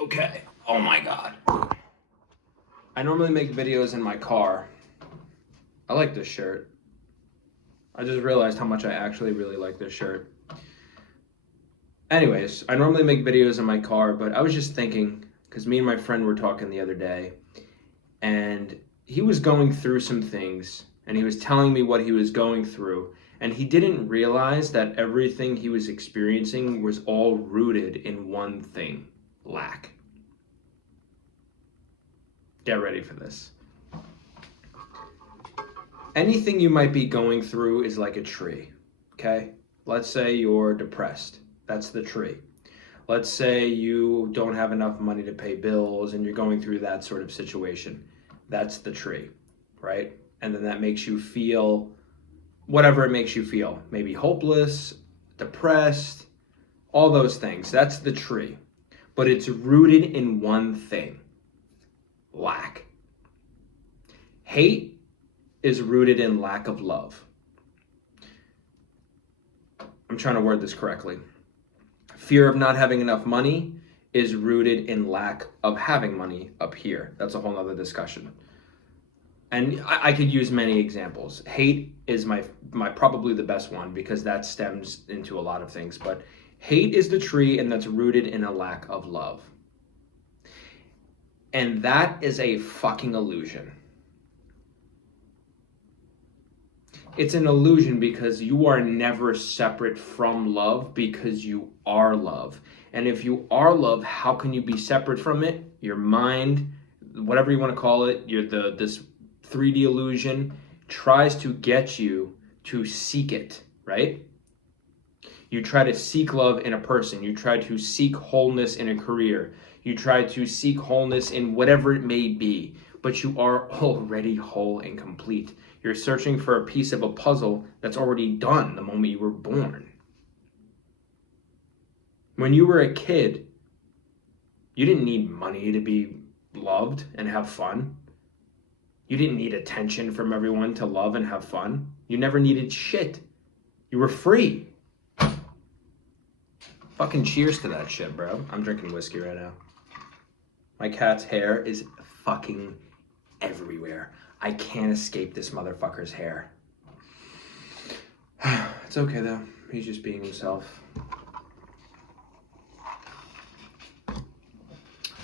Okay. Oh my God. I normally make videos in my car. I like this shirt. I just realized how much I actually really like this shirt. Anyways, I normally make videos in my car, but I was just thinking, because me and my friend were talking the other day, and he was going through some things, and he was telling me what he was going through, and he didn't realize that everything he was experiencing was all rooted in one thing: lack. Get ready for this. Anything you might be going through is like a tree, okay? Let's say you're depressed. That's the tree. Let's say you don't have enough money to pay bills and you're going through that sort of situation. That's the tree, right? And then that makes you feel whatever it makes you feel. Maybe hopeless, depressed, all those things. That's the tree. But it's rooted in one thing: lack. Hate is rooted in lack of love. I'm trying to word this correctly. Fear of not having enough money is rooted in lack of having money up here. That's a whole nother discussion. And I could use many examples. Hate is my probably the best one because that stems into a lot of things. But hate is the tree, and that's rooted in a lack of love. And that is a fucking illusion. It's an illusion because you are never separate from love because you are love. And if you are love, how can you be separate from it? Your mind, whatever you want to call it, this 3D illusion tries to get you to seek it, right? You try to seek love in a person. You try to seek wholeness in a career. You try to seek wholeness in whatever it may be, but you are already whole and complete. You're searching for a piece of a puzzle that's already done the moment you were born. When you were a kid, you didn't need money to be loved and have fun. You didn't need attention from everyone to love and have fun. You never needed shit. You were free. Fucking cheers to that shit, bro. I'm drinking whiskey right now. My cat's hair is fucking everywhere. I can't escape this motherfucker's hair. It's okay though. He's just being himself.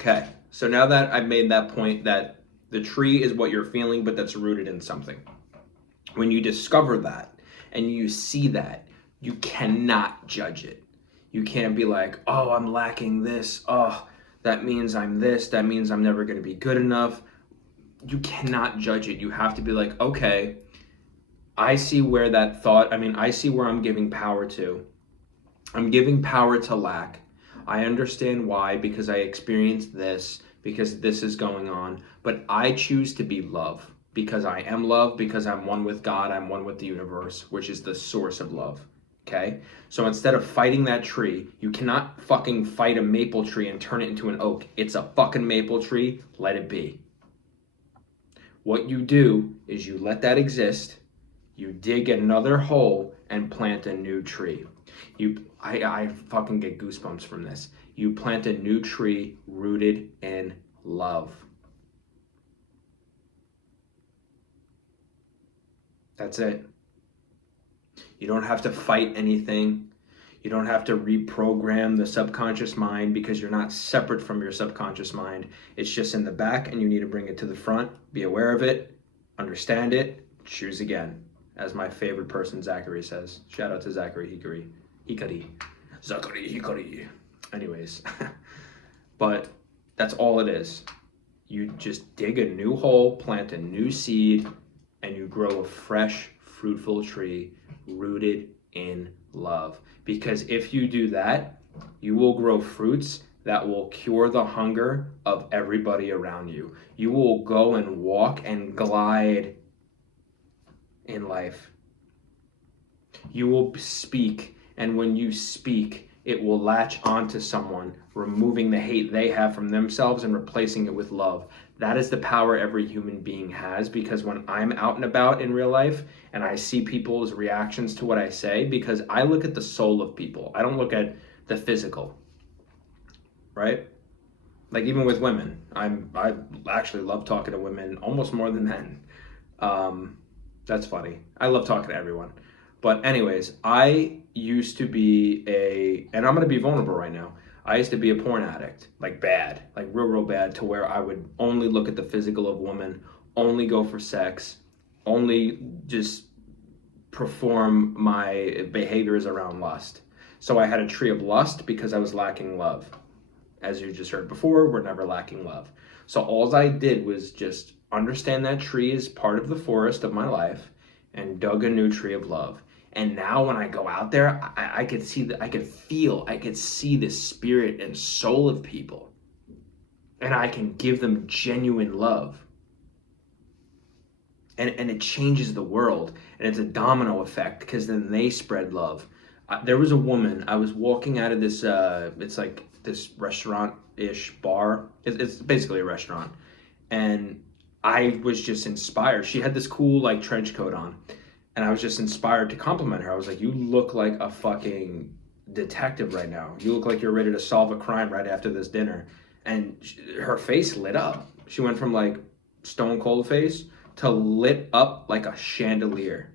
Okay, so now that I've made that point that the tree is what you're feeling, but that's rooted in something. When you discover that and you see that, you cannot judge it. You can't be like, oh, I'm lacking this. Oh, that means I'm this. That means I'm never going to be good enough. You cannot judge it. You have to be like, okay, I see where that thought, I see where I'm giving power to. I'm giving power to lack. I understand why, because I experienced this, because this is going on. But I choose to be love because I am love, because I'm one with God, I'm one with the universe, which is the source of love. Okay? So instead of fighting that tree, you cannot fucking fight a maple tree and turn it into an oak. It's a fucking maple tree. Let it be. What you do is you let that exist, you dig another hole and plant a new tree. I fucking get goosebumps from this. You plant a new tree rooted in love. That's it. You don't have to fight anything. You don't have to reprogram the subconscious mind because you're not separate from your subconscious mind. It's just in the back and you need to bring it to the front. Be aware of it, understand it, choose again. As my favorite person, Zachary, says. Shout out to Zachary Hikari. Zachary Hikari. Anyways, but that's all it is. You just dig a new hole, plant a new seed, and you grow a fresh, fruitful tree rooted in love. Because if you do that, you will grow fruits that will cure the hunger of everybody around you. You will go and walk and glide in life. You will speak, and when you speak, it will latch onto someone, removing the hate they have from themselves and replacing it with love. That is the power every human being has, because when I'm out and about in real life and I see people's reactions to what I say, because I look at the soul of people, I don't look at the physical, right? Like even with women, I actually love talking to women almost more than men. That's funny. I love talking to everyone. But anyways, I used to be and I'm gonna be vulnerable right now. I used to be a porn addict, like bad, like real bad, to where I would only look at the physical of women, only go for sex, only just perform my behaviors around lust. So I had a tree of lust because I was lacking love. As you just heard before, we're never lacking love. So all I did was just understand that tree is part of the forest of my life and dug a new tree of love. And now when I go out there, I could see that, I could see the spirit and soul of people. And I can give them genuine love. And it changes the world. And it's a domino effect because then they spread love. There was a woman, I was walking out of this, it's like this restaurant-ish bar. It's basically a restaurant. And I was just inspired. She had this cool like trench coat on. And I was just inspired to compliment her. I was like, you look like a fucking detective right now. You look like you're ready to solve a crime right after this dinner. And her face lit up. She went from like stone cold face to lit up like a chandelier.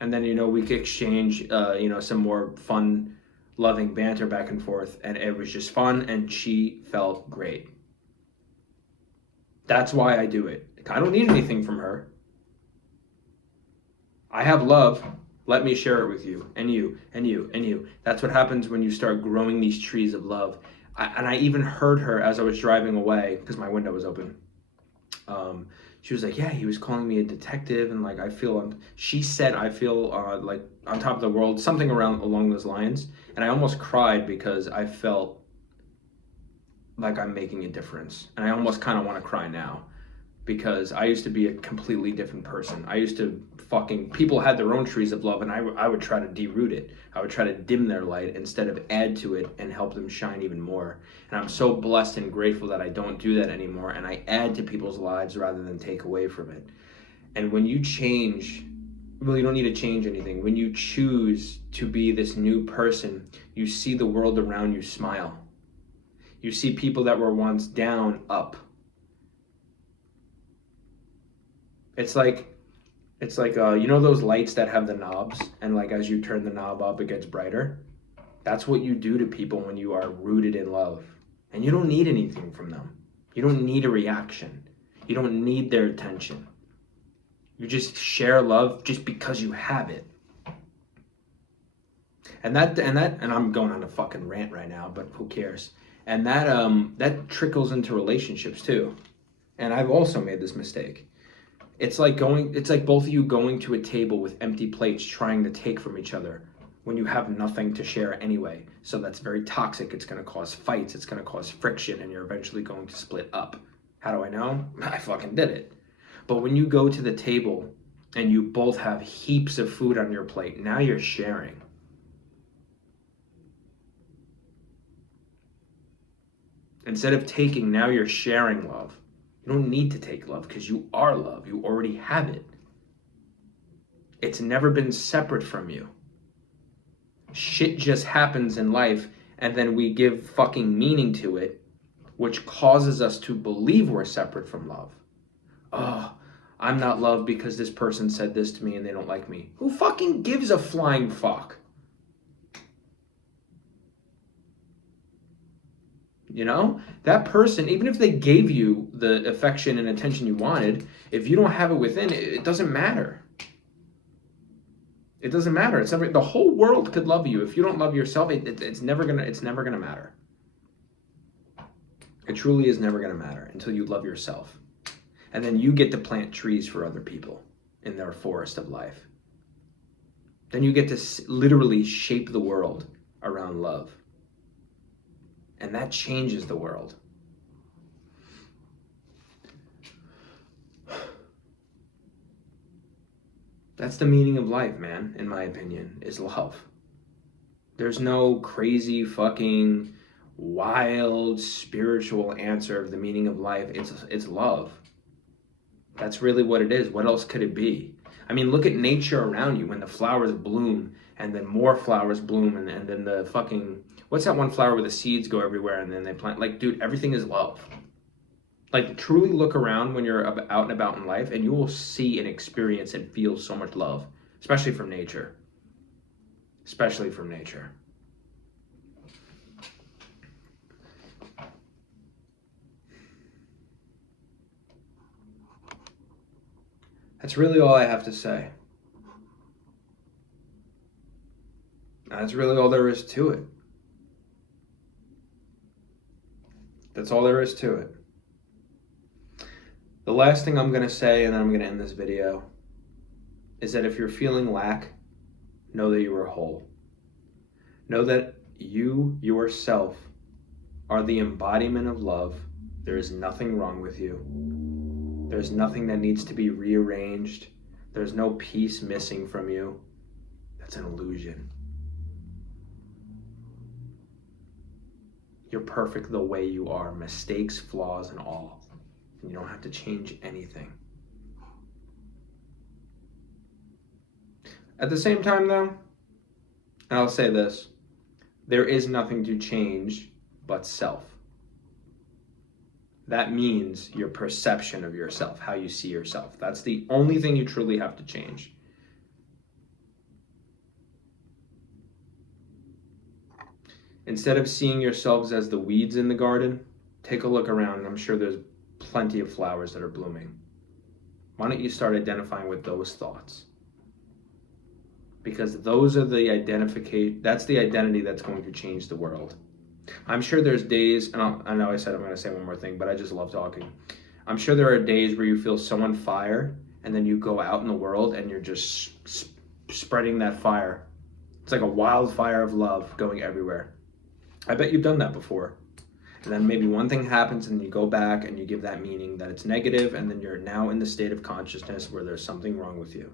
And then, we could exchange, some more fun, loving banter back and forth. And it was just fun. And she felt great. That's why I do it. I don't need anything from her. I have love. Let me share it with you and you and you and you. That's what happens when you start growing these trees of love. I even heard her as I was driving away because my window was open. She was like, yeah, he was calling me a detective, and like she said I feel like on top of the world, something along those lines. And I almost cried because I felt like I'm making a difference. And I almost kind of want to cry now because I used to be a completely different person. I used to people had their own trees of love, and I would try to deroot it. I would try to dim their light instead of add to it and help them shine even more. And I'm so blessed and grateful that I don't do that anymore, and I add to people's lives rather than take away from it. And when you change, well, you don't need to change anything. When you choose to be this new person, you see the world around you smile. You see people that were once down up. It's like those lights that have the knobs, and like as you turn the knob up, it gets brighter. That's what you do to people when you are rooted in love. And you don't need anything from them. You don't need a reaction. You don't need their attention. You just share love just because you have it. And I'm going on a fucking rant right now, but who cares? And that trickles into relationships too. And I've also made this mistake. It's like both of you going to a table with empty plates trying to take from each other when you have nothing to share anyway. So that's very toxic. It's going to cause fights. It's going to cause friction, and you're eventually going to split up. How do I know? I fucking did it. But when you go to the table and you both have heaps of food on your plate, now you're sharing. Instead of taking, now you're sharing love. You don't need to take love because you are love. You already have it. It's never been separate from you. Shit just happens in life, and then we give fucking meaning to it, which causes us to believe we're separate from love. Oh, I'm not loved because this person said this to me and they don't like me. Who fucking gives a flying fuck? That person, even if they gave you the affection and attention you wanted, if you don't have it within, it doesn't matter. It doesn't matter. The whole world could love you. If you don't love yourself, it's never gonna matter. It truly is never gonna matter until you love yourself. And then you get to plant trees for other people in their forest of life. Then you get to literally shape the world around love. And that changes the world. That's the meaning of life, man, in my opinion, is love. There's no crazy fucking wild spiritual answer of the meaning of life. It's love. That's really what it is. What else could it be? I mean, look at nature around you when the flowers bloom and then more flowers bloom and then the fucking What's that one flower where the seeds go everywhere and then they plant? Like, dude, everything is love. Like, truly look around when you're out and about in life, and you will see and experience and feel so much love, especially from nature. Especially from nature. That's really all I have to say. That's really all there is to it. That's all there is to it. The last thing I'm going to say, and then I'm going to end this video, is that if you're feeling lack, know that you are whole. Know that you yourself are the embodiment of love. There is nothing wrong with you. There's nothing that needs to be rearranged. There's no piece missing from you. That's an illusion. You're perfect the way you are, mistakes, flaws, and all. And you don't have to change anything. At the same time, though, and I'll say this, there is nothing to change but self. That means your perception of yourself, how you see yourself. That's the only thing you truly have to change. Instead of seeing yourselves as the weeds in the garden, take a look around, and I'm sure there's plenty of flowers that are blooming. Why don't you start identifying with those thoughts? Because those are the identification, that's the identity that's going to change the world. I'm sure there's days, and I know I said I'm going to say one more thing, but I just love talking. I'm sure there are days where you feel so on fire, and then you go out in the world and you're just spreading that fire. It's like a wildfire of love going everywhere. I bet you've done that before. And then maybe one thing happens and you go back and you give that meaning that it's negative, and then you're now in the state of consciousness where there's something wrong with you.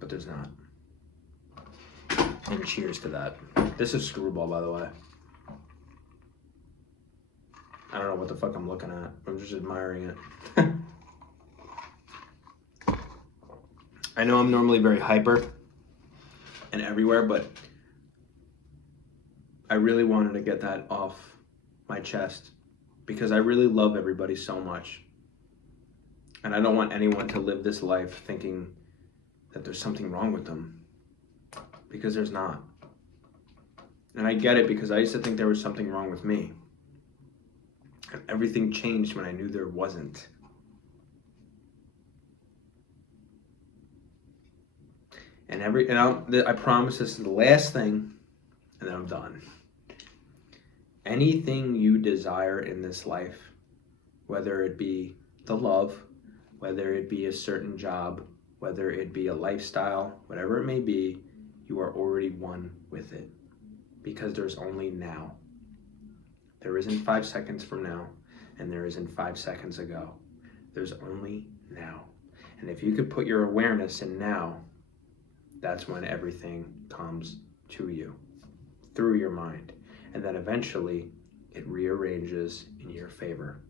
But there's not. And cheers to that. This is Screwball, by the way. I don't know what the fuck I'm looking at. I'm just admiring it. I know I'm normally very hyper and everywhere, but I really wanted to get that off my chest because I really love everybody so much. And I don't want anyone to live this life thinking that there's something wrong with them, because there's not. And I get it, because I used to think there was something wrong with me. And everything changed when I knew there wasn't. And I promise this is the last thing, and then I'm done. Anything you desire in this life, whether it be the love, whether it be a certain job, whether it be a lifestyle, whatever it may be, you are already one with it, because there's only now. There isn't 5 seconds from now, and there isn't 5 seconds ago. There's only now. And if you could put your awareness in now, that's when everything comes to you through your mind. And then eventually it rearranges in your favor,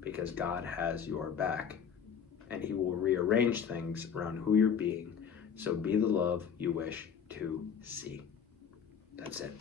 because God has your back, and he will rearrange things around who you're being. So be the love you wish to see. That's it.